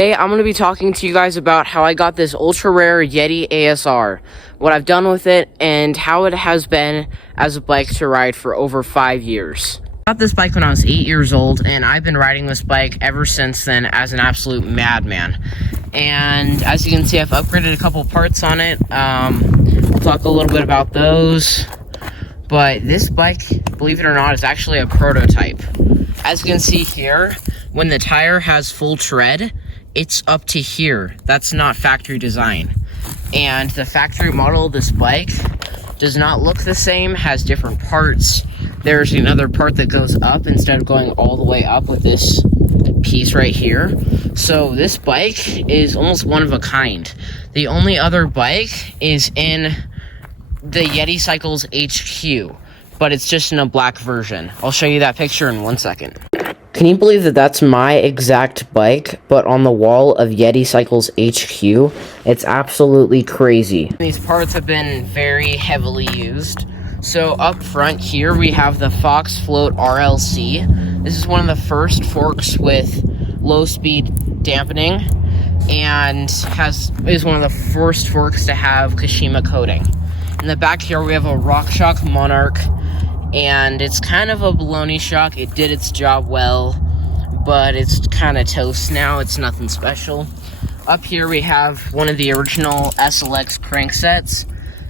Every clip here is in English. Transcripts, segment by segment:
Today, I'm going to be talking to you guys about how I got this ultra rare Yeti ASR, what I've done with it, and how it has been as a bike to ride for over 5 years. I got this bike when I was 8 years old, and I've been riding this bike ever since then as an absolute madman. And as you can see, I've upgraded a couple parts on it. We'll talk a little bit about those. But this bike, believe it or not, is actually a prototype. As you can see here, when the tire has full tread, it's up to here. That's not factory design. And the factory model of this bike does not look the same, has different parts. There's another part that goes up instead of going all the way up with this piece right here. So this bike is almost one of a kind. The only other bike is in the Yeti Cycles HQ, but it's just in a black version. I'll show you that picture in 1 second. Can you believe that that's my exact bike, but on the wall of Yeti Cycles HQ? It's absolutely crazy. These parts have been very heavily used. So up front here, we have the Fox Float RLC. This is one of the first forks with low-speed dampening, and is one of the first forks to have Kashima coating. In the back here, we have a RockShox Monarch, and it's kind of a baloney shock. It did its job well, but it's kind of toast now. It's nothing special. Up here, we have one of the original SLX cranksets.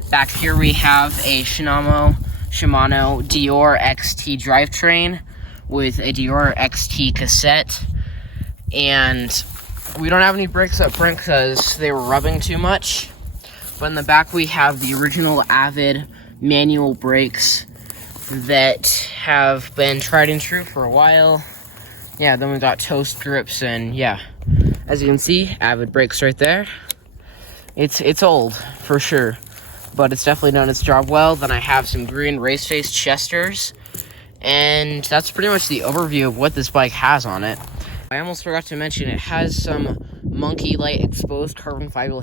Back here, we have a Shimano Dior XT drivetrain with a Dior XT cassette. And we don't have any brakes up front because they were rubbing too much. But in the back, we have the original Avid manual brakes that have been tried and true for a while. Yeah, then we got toast grips, and yeah, as you can see, Avid brakes right there. It's old for sure, but it's definitely done its job well. Then I have some green race face chesters, and that's pretty much the overview of what this bike has on it. I almost forgot to mention it has some Monkey Light exposed carbon fiber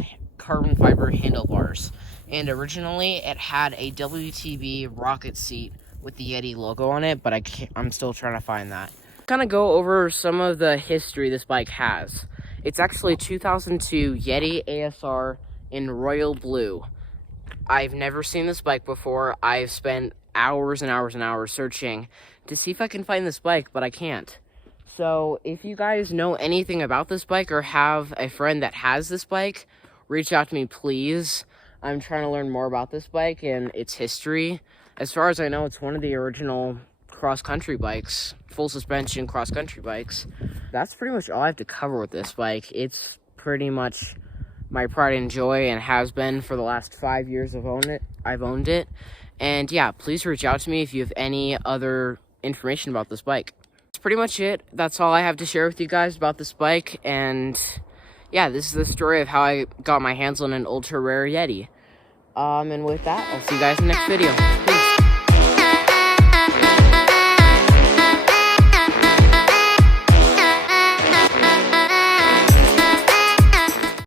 handlebars, and originally it had a WTB rocket seat with the Yeti logo on it, but I'm still trying to find that. Kind of go over some of the history this bike has. It's actually 2002 Yeti ASR in royal blue. I've never seen this bike before. I've spent hours and hours and hours searching to see if I can find this bike, but I can't. So if you guys know anything about this bike or have a friend that has this bike, reach out to me, please. I'm trying to learn more about this bike and its history. As far as I know, it's one of the original cross-country bikes, full suspension cross-country bikes. That's pretty much all I have to cover with this bike. It's pretty much my pride and joy, and has been for the last 5 years I've owned it. And yeah, please reach out to me if you have any other information about this bike. That's pretty much it. That's all I have to share with you guys about this bike. And yeah, this is the story of how I got my hands on an ultra rare Yeti. And with that, I'll see you guys in the next video.